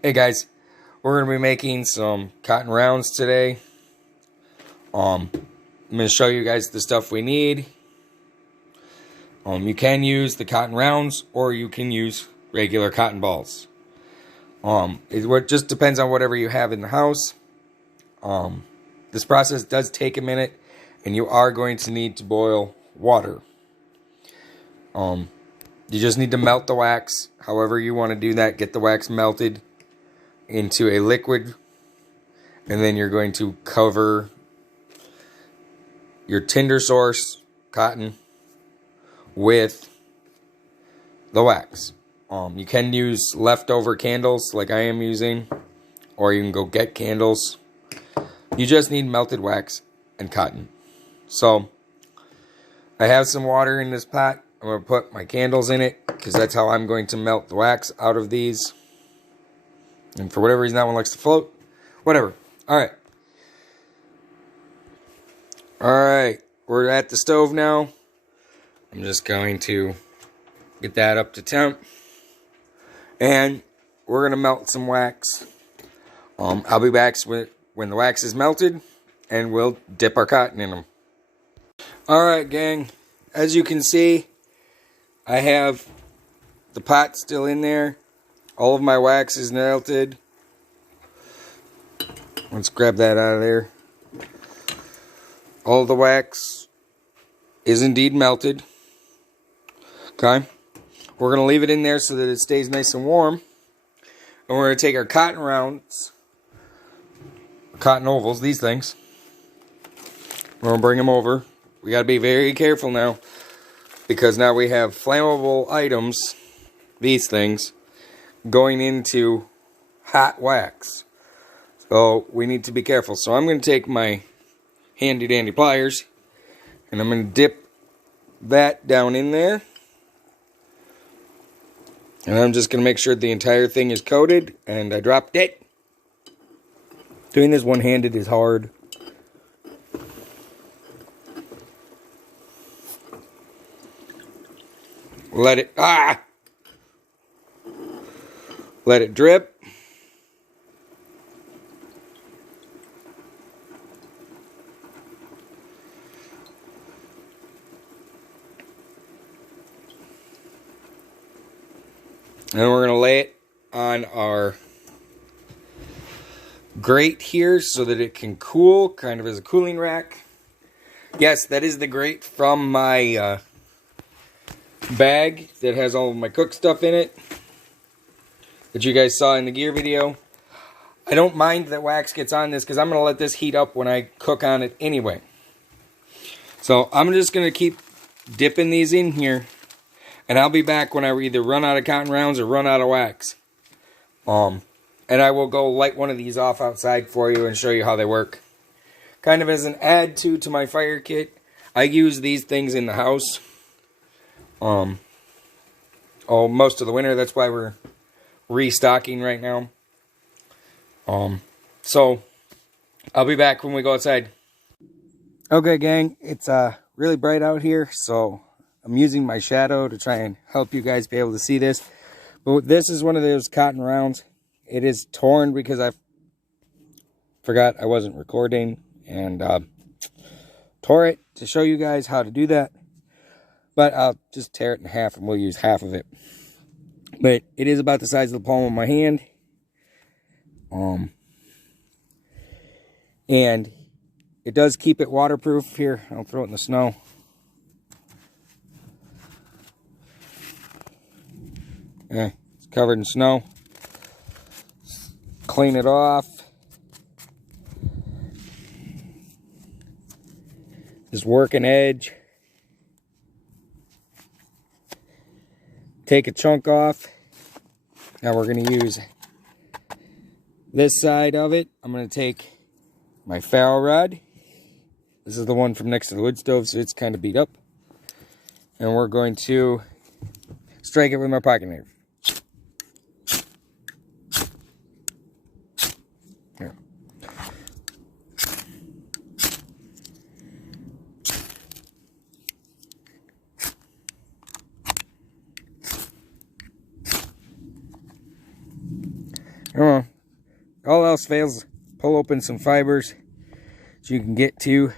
Hey guys, we're going to be making some cotton rounds today. I'm going to show you guys the stuff we need. You can use the cotton rounds or you can use regular cotton balls. It just depends on whatever you have in the house. This process does take a minute and you are going to need to boil water. You just need to melt the wax. However you want to do that, get the wax melted into a liquid, and then you're going to cover your tinder source cotton with the wax. You can use leftover candles like I am using, or you can go get candles. You just need melted wax and cotton. So I have some water in this pot. I'm going to put my candles in it because that's how I'm going to melt the wax out of these. And for whatever reason, that one likes to float. Whatever. Alright. Alright. We're at the stove now. I'm just going to get that up to temp. And we're going to melt some wax. I'll be back when the wax is melted. And we'll dip our cotton in them. Alright, gang. As you can see, I have the pot still in there. All of my wax is melted. Let's grab that out of there. All of the wax is indeed melted. Okay. We're going to leave it in there so that it stays nice and warm. And we're going to take our cotton rounds, cotton ovals, these things. We're going to bring them over. We got to be very careful now, because now we have flammable items, these things, going into hot wax. So we need to be careful. So I'm going to take my handy dandy pliers and I'm going to dip that down in there. And I'm just going to make sure the entire thing is coated, and I dropped it. Doing this one-handed is hard. Let it drip. And we're going to lay it on our grate here so that it can cool, kind of as a cooling rack. Yes, that is the grate from my bag that has all of my cook stuff in it that you guys saw in the gear video. I don't mind that wax gets on this because I'm going to let this heat up when I cook on it anyway. So I'm just going to keep dipping these in here, and I'll be back when I either run out of cotton rounds or run out of wax. And I will go light one of these off outside for you and show you how they work. Kind of as an add to my fire kit. I use these things in the house. Most of the winter. That's why we're restocking right now. So I'll be back when we go outside. Okay, gang, it's really bright out here, so I'm using my shadow to try and help you guys be able to see this. But this is one of those cotton rounds. It is torn because I forgot I wasn't recording and tore it to show you guys how to do that. But I'll just tear it in half and we'll use half of it. But it is about the size of the palm of my hand. And it does keep it waterproof. Here, I'll throw it in the snow. Yeah, it's covered in snow. Clean it off. Just work an edge. Take a chunk off. Now we're going to use this side of it. I'm going to take my ferro rod. This is the one from next to the wood stove, so it's kind of beat up. And we're going to strike it with my pocket knife. Here. All else fails, pull open some fibers so you can get to.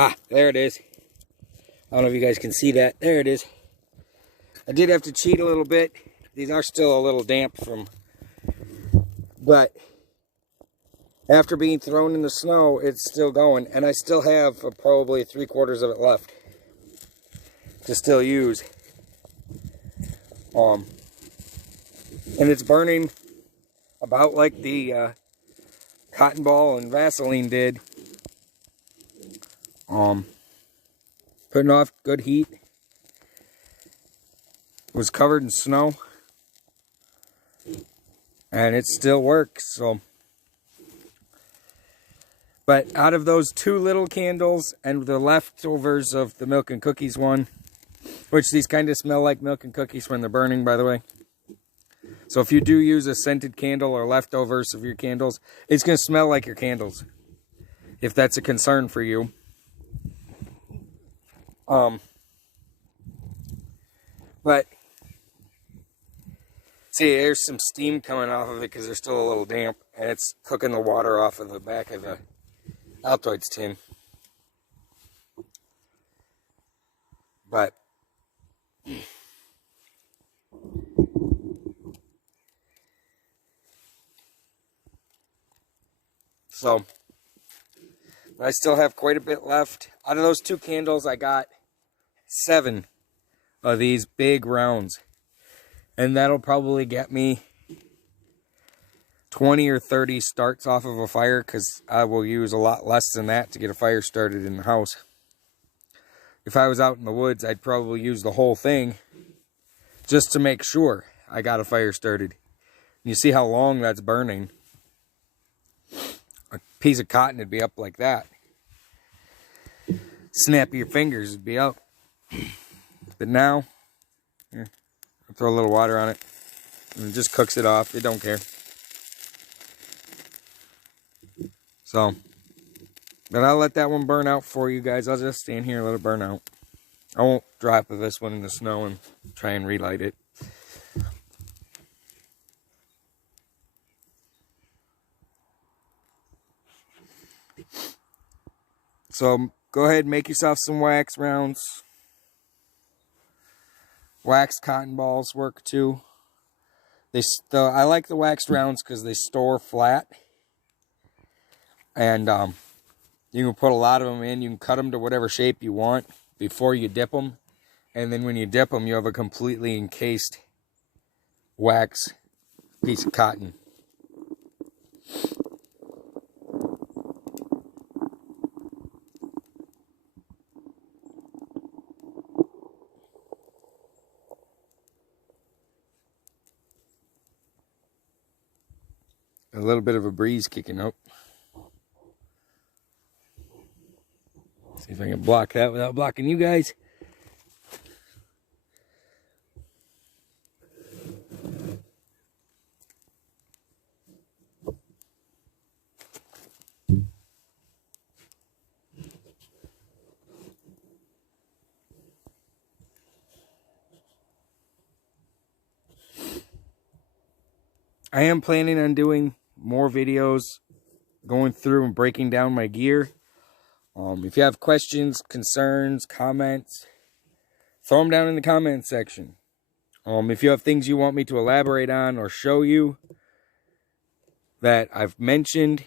Ah, there it is. I don't know if you guys can see that. There it is. I did have to cheat a little bit. These are still a little damp but after being thrown in the snow, it's still going. And I still have probably 3/4 of it left to still use. And it's burning about like the cotton ball and Vaseline did. Putting off good heat. Was covered in snow, and it still works. So, but out of those 2 little candles and the leftovers of the milk and cookies one, which these kind of smell like milk and cookies when they're burning, by the way. So if you do use a scented candle or leftovers of your candles, it's going to smell like your candles, if that's a concern for you. But see, there's some steam coming off of it because they're still a little damp, and it's cooking the water off of the back of the Altoids tin. But so I still have quite a bit left. Out of those 2 candles, I got 7 of these big rounds. And that'll probably get me 20 or 30 starts off of a fire, because I will use a lot less than that to get a fire started in the house. If I was out in the woods, I'd probably use the whole thing just to make sure I got a fire started. You see how long that's burning. A piece of cotton would be up like that. Snap your fingers, it'd be up. But now, here, I'll throw a little water on it, and it just cooks it off. It don't care. So, but I'll let that one burn out for you guys. I'll just stand here and let it burn out. I won't drop this one in the snow and try and relight it. So go ahead and make yourself some wax rounds. Wax cotton balls work too. I like the waxed rounds because they store flat. And you can put a lot of them in. You can cut them to whatever shape you want before you dip them. And then when you dip them, you have a completely encased wax piece of cotton. A little bit of a breeze kicking up. See if I can block that without blocking you guys. I am planning on doing more videos going through and breaking down my gear. If you have questions, concerns, comments, throw them down in the comment section. If you have things you want me to elaborate on or show you that I've mentioned,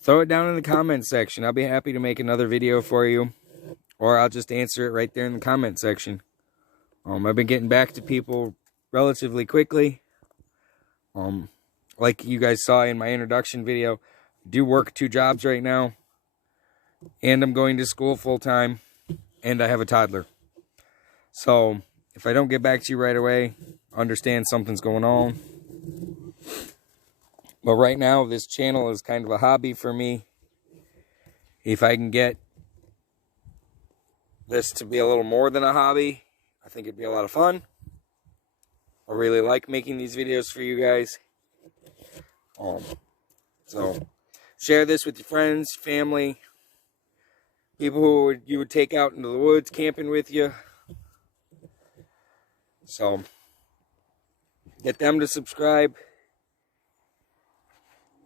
throw it down in the comment section. I'll be happy to make another video for you, or I'll just answer it right there in the comment section. I've been getting back to people relatively quickly. Like you guys saw in my introduction video, I do work 2 jobs right now, and I'm going to school full-time, and I have a toddler. So if I don't get back to you right away, understand something's going on. But right now, this channel is kind of a hobby for me. If I can get this to be a little more than a hobby, I think it'd be a lot of fun. I really like making these videos for you guys. So share this with your friends, family, people who you would take out into the woods camping with you. So get them to subscribe.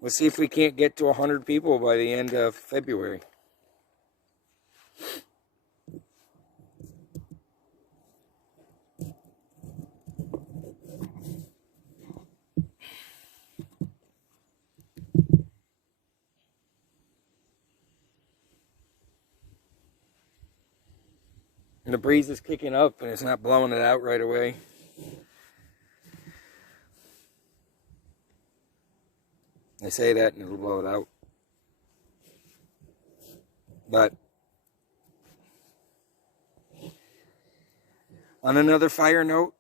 Let's see if we can't get to 100 people by the end of February. And the breeze is kicking up and it's not blowing it out right away. They say that and it'll blow it out. But on another fire note,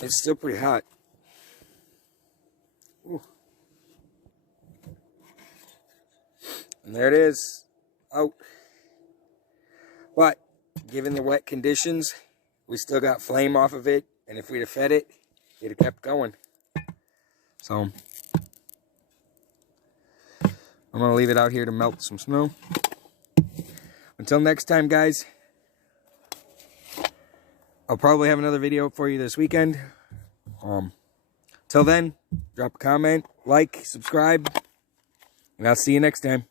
it's still pretty hot. Ooh. And there it is, out. But given the wet conditions, we still got flame off of it, and if we'd have fed it, it'd have kept going. So I'm going to leave it out here to melt some snow. Until next time, guys, I'll probably have another video for you this weekend. Till then, drop a comment, like, subscribe, and I'll see you next time.